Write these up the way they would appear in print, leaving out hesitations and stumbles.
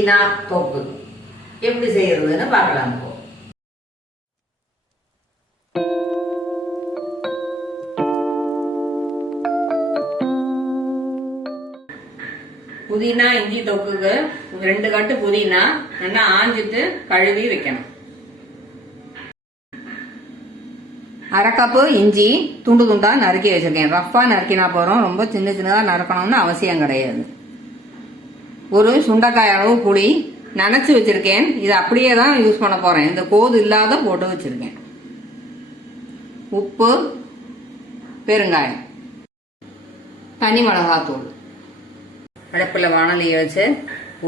புதினா தொக்கு எப்படி செய்யறதுன்னு பார்க்கலாம். புதினா இஞ்சி தொக்குக்கு 2 கட்டு புதினா நல்லா ஆஞ்சிட்டு கழுவி வைக்கணும். 1/2 கப்பு இஞ்சி துண்டு துண்டா நறுக்கி வச்சிருக்கேன். ரஃபா நறுக்கினா போறோம், ரொம்ப சின்ன சின்னதா நறுக்கணும்னு அவசியம் கிடையாது. ஒரு சுண்டைக்காய் அளவு புளி நனைச்சு வச்சிருக்கேன். இது அப்படியே தான் யூஸ் பண்ண போறேன். இந்த கோது இல்லாத போட்டு வச்சிருக்கேன். உப்பு, பெருங்காயம், தனி மிளகாத்தூள். அடுப்பில் வாணலியை வச்சு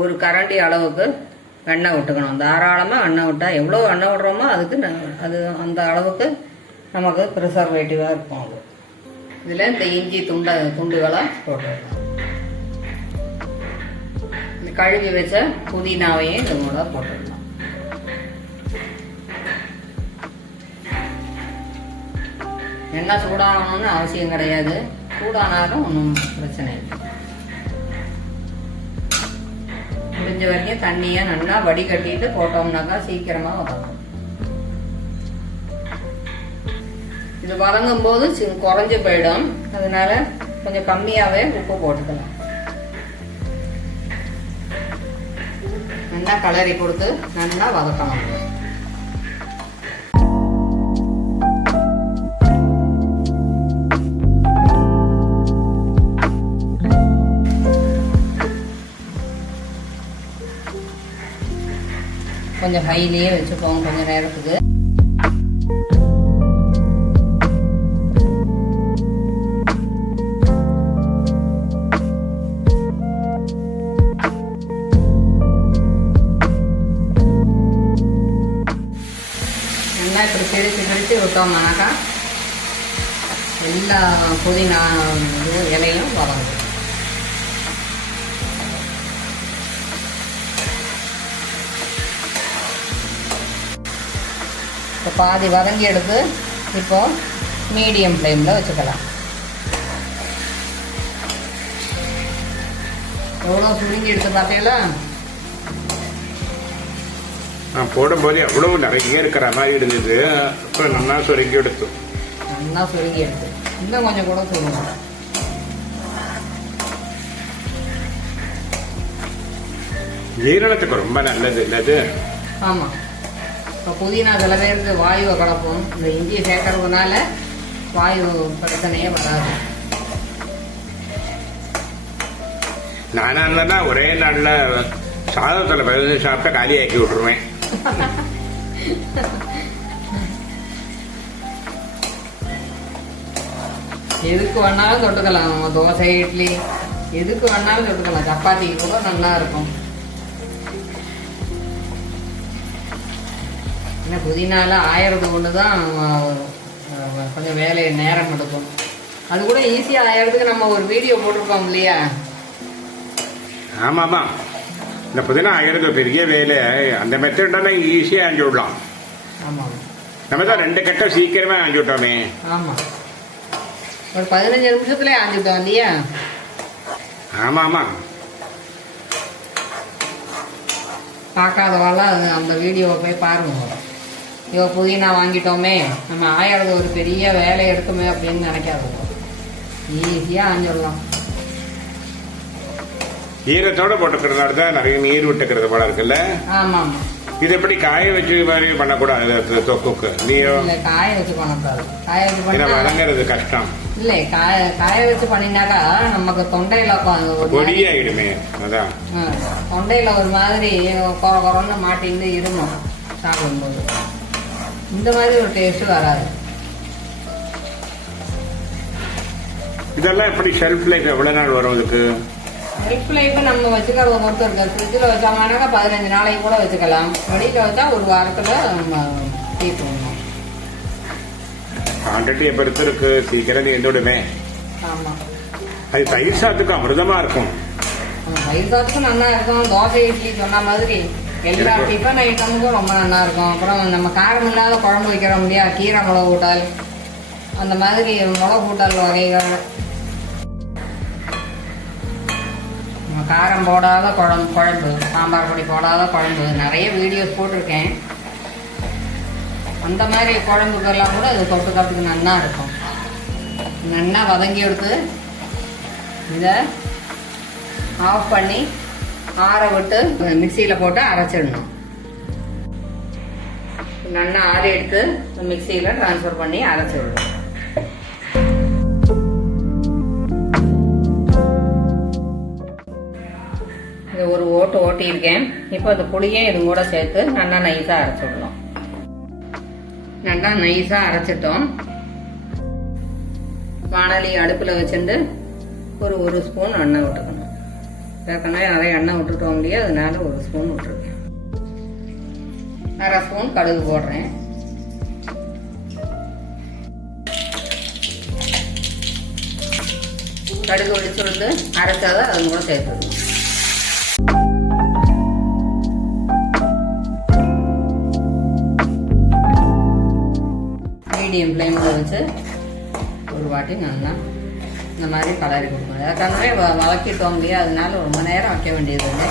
ஒரு கரண்டி அளவுக்கு எண்ணெய் விட்டுக்கணும். தாராளமாக எண்ணெய் விட்டால் எவ்வளோ எண்ணெய் விடுறோமோ அதுக்கு அது அந்த அளவுக்கு நமக்கு ப்ரிசர்வேட்டிவாக இருக்கும். அது இதில் இந்த இஞ்சி துண்டுகளை போட்டுடலாம். இந்த கழுவி வச்ச புதினாவையும் இது கூட போட்டுடலாம். எண்ணெய் சூடாகணும்னு அவசியம் கிடையாது. சூடானாலும் ஒன்றும் பிரச்சனை இல்லை. முடிஞ்ச வரைக்கும் தண்ணியை நல்லா வடிகட்டிட்டு போட்டோம்னாக்கா சீக்கிரமா வதங்கும். இது வதங்கும் போது குறைஞ்சு போயிடும். அதனால கொஞ்சம் கம்மியாவே உப்பு போட்டுக்கலாம். நல்லா கலரி கொடுத்து நல்லா வதக்கணும். கொஞ்சம் ஹைலியே வச்சுக்கோங்க கொஞ்சம் நேரத்துக்கு. நல்லா இப்படி பிரித்து விட்டோம்னாக்கா எல்லா புதினா இலையும் வதங்கும். இப்போ பாதி வதங்கி எடுத்து இப்போ மீடியம் ஃப்ளேமில் வச்சுக்கலாம். எவ்வளோ சுருங்கி எடுத்து பார்த்தீங்களா? நான் போடும்போது எவ்வளவு நிறைய இருக்கிற மாதிரி இருந்தது. இப்போ நல்லா சுருங்கி எடுத்து இன்னும் கொஞ்சம் கூட சுருங்க. ஜீரணத்துக்கு ரொம்ப நல்லது இல்லது? ஆமாம். இப்போ புதினா சில பேருக்கு வாயுவை கலப்போம். இந்த இஞ்சியை சேர்க்கறதுனால வாயு பிரச்சனையே வராது. நானா இருந்தா ஒரே நாளில் சாதத்தில் பதினஞ்சு சாப்பிட்டா காலியாக்கி விட்டுருவேன். எதுக்கு வேணாலும் தொட்டுக்கலாம். தோசை, இட்லி எதுக்கு வேணாலும் தொட்டுக்கலாம். சப்பாத்திக்கு கூட நல்லா இருக்கும். புதினால ஆயிரது ஒன்று தான் கொஞ்சம் வேலை நேரம் எடுக்கும். அது கூட ஈஸியாக ஆயிரத்துக்கு நம்ம ஒரு வீடியோ போட்டிருக்கோம் இல்லையா? ஆமாம்மா, இந்த புதினா ஆயிரது பெரிய வேலை. அந்த மெத்தட்னா ஈஸியாக அஞ்சு விடலாம். ஆமாம், நம்ம தான் 2 கட்டை சீக்கிரமே அஞ்சு விட்டோமே. ஆமாம், ஒரு 15 நிமிஷத்துலேயே ஆஞ்சுட்டோம் இல்லையா? ஆமாம் ஆமாம். பார்க்காதவாலாம் அந்த வீடியோவை போய் பாருங்க. ஐயோ புதினா வாங்கிட்டோமே, நம்ம ஆயிரது ஒரு பெரிய வேலை எடுக்குமே அப்படின்னு நினைக்காதவங்க. ஈஸியாக ஆஞ்சிடலாம். ஈரத்தோட போட்டுக்கிறதுனால தான் நிறைய நீர் விட்டுக்கிறது போல இருக்குல்ல? ஆமாம். இது எப்படி காய வச்சு மாதிரி பண்ணக்கூடாது தொக்குக்கு? நீயோ இல்லை, காய வச்சு பண்ணக்கூடாது. காய வச்சு பண்ணா வதங்கிறது கஷ்டம். இல்லை, காய வச்சு பண்ணினாக்கா நமக்கு தொண்டையில பொடியாயிடுமே. அதான் தொண்டையில ஒரு மாதிரி குறன்னு மாட்டின்னு இருமும் சாப்பிடும்போது. இந்த மாதிரி ஒரு டேஸ்ட் வராது. இதெல்லாம் எப்படி ஷெல்ஃப் லைஃப் எவ்வளவு நாள் வரும் இதுக்கு? ஷெல்ஃப் லைஃப் நம்ம வச்சுக்கிறத பொறுத்து இருக்கு. ஃப்ரிட்ஜில் வச்சோம்னாக்கா 15 நாளைக்கு கூட வச்சுக்கலாம். வெளியில வச்சா ஒரு வாரத்துல நம்ம தீர்த்துடணும். குவான்டிட்டியை பொறுத்து இருக்கு. சீக்கிரம் தீர்ந்துடுமே. ஆமா, அது தயிர் சாதத்துக்கு அமிர்தமா இருக்கும். தயிர் சாதத்துக்கும் நல்லா இருக்கும். தோசை, இட்லி சொன்ன மாதிரி எல்லா டிஃபன் ஐட்டமுக்கும் ரொம்ப நல்லா இருக்கும். அப்புறம் நம்ம காரம் இல்லாத குழம்பு வைக்கிறோம் இல்லையா? கீரை மிளகு கூட்டால், அந்த மாதிரி மிளகு கூட்டால் வகைகள் காரம் போடாத குழம்பு, சாம்பார் பொடி போடாத குழம்பு நிறைய வீடியோஸ் போட்டிருக்கேன். அந்த மாதிரி குழம்புக்கெல்லாம் கூட இது தொட்டுக்கிறதுக்கு நல்லா இருக்கும். நல்லா வதங்கி எடுத்து இதை ஆஃப் பண்ணி ஆற விட்டு மிக்சியில் போட்டு அரைச்சிடணும். நல்லா ஆற எடுத்து மிக்சியில் ட்ரான்ஸ்ஃபர் பண்ணி அரைச்சிடணும். இது ஒரு ஓட்டியிருக்கேன். இப்போ அந்த புளியை இது கூட சேர்த்து நல்லா நைஸாக அரைச்சிடலாம். நல்லா நைஸாக அரைச்சிட்டோம். வாணலி அடுப்பில் வச்சுட்டு ஒரு ஸ்பூன் எண்ணெய் விட்டுக்கணும். ஏற்கனவே நிறைய எண்ணெய் விட்டுட்டோம் இல்லையா, அதனால ஒரு ஸ்பூன் விட்டுருக்கேன். அரை ஸ்பூன் கடுகு போடுறேன். கடுகு வெடிச்சுருந்து அரைச்சாதான் அது கூட சேர்த்துக்கணும். மீடியம் ஃப்ளேமில் வச்சு ஒரு வாட்டி நல்லா இந்த மாதிரி கலரி கொடுக்கணும். ஏற்கனவே வதக்கிட்டோம் இல்லையா, அதனால ரொம்ப நேரம் வைக்க வேண்டியது இல்லை.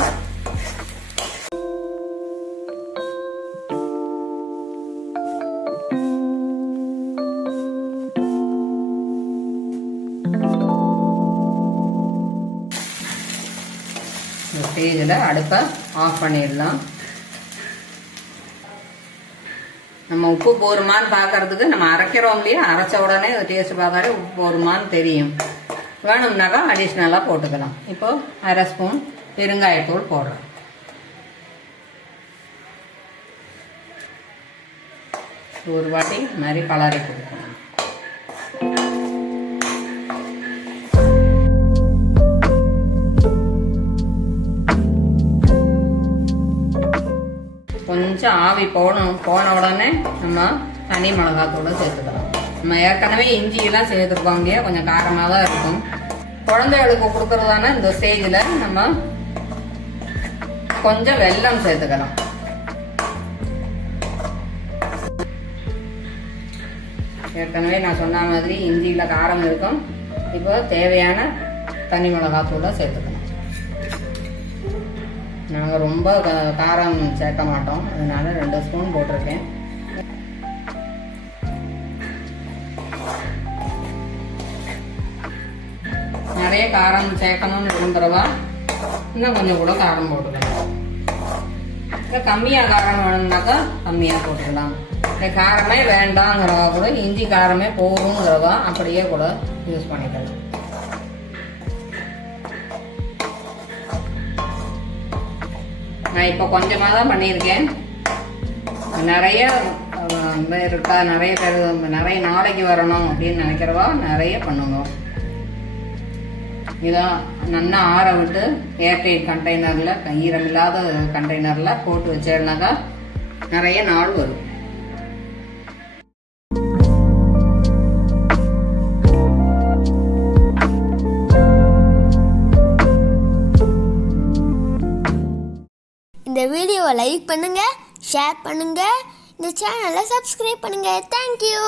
இந்த ஸ்டேஜில் அடுப்பை ஆஃப் பண்ணிடலாம். நம்ம உப்பு போருமான்னு பார்க்கறதுக்கு நம்ம அரைக்கிறோம் இல்லையா, அரைச்ச உடனே டேஸ்ட் பார்த்தாலே உப்பு போருமான்னு தெரியும். வேணும்னாக்கா அடிஷ்னலாக போட்டுக்கலாம். இப்போ அரை ஸ்பூன் பெருங்காயத்தூள் போடுறோம். ஒரு வாட்டி மாதிரி கலரி கொடுக்கணும். கொஞ்சம் ஆவி போன உடனே நம்ம தனி மிளகாத்தூளை சேர்த்துக்கலாம். நம்ம ஏற்கனவே இஞ்சியெல்லாம் சேர்த்துருக்கோம் இல்லையா, கொஞ்சம் காரமாக தான் இருக்கும். குழந்தைகளுக்கு கொடுக்கறதான இந்த ஸ்டேஜில் நம்ம கொஞ்சம் வெல்லம் சேர்த்துக்கலாம். ஏற்கனவே நான் சொன்ன மாதிரி இஞ்சியில் காரம் இருக்கும். இப்போ தேவையான தனி மிளகாத்தூளை சேர்த்துக்கலாம். நாங்கள் ரொம்ப காரம் சேர்க்க மாட்டோம், அதனால 2 ஸ்பூன் போட்டிருக்கேன். நிறைய காரம் சேர்க்கணும்னு விரும்புகிறவா இன்னும் கொஞ்சம் கூட காரம் போட்டுக்கலாம். இல்லை கம்மியாக காரம் வேணும்னாக்கா கம்மியாக போட்டுக்கலாம். இல்லை காரமே வேண்டாங்கிறவா கூட இஞ்சி காரமே போதுங்கிறவா அப்படியே கூட யூஸ் பண்ணிக்கலாம். நான் இப்போ கொஞ்சமாக தான் பண்ணியிருக்கேன். நிறைய இருக்கா, நிறைய பேர் நிறைய நாளைக்கு வரணும் அப்படின்னு நினைக்கிறவா நிறைய பண்ணுங்க. இதான் நல்லா ஆற விட்டு ஏர்டைட் கண்டெய்னரில், ஈரம் இல்லாத கண்டெய்னரில் போட்டு வச்சேன்னாக்கா நிறைய நாள் வரும். இந்த வீடியோவை லைக் பண்ணுங்க, ஷேர் பண்ணுங்க, இந்த சேனலை சப்ஸ்கிரைப் பண்ணுங்க. தேங்க்யூ.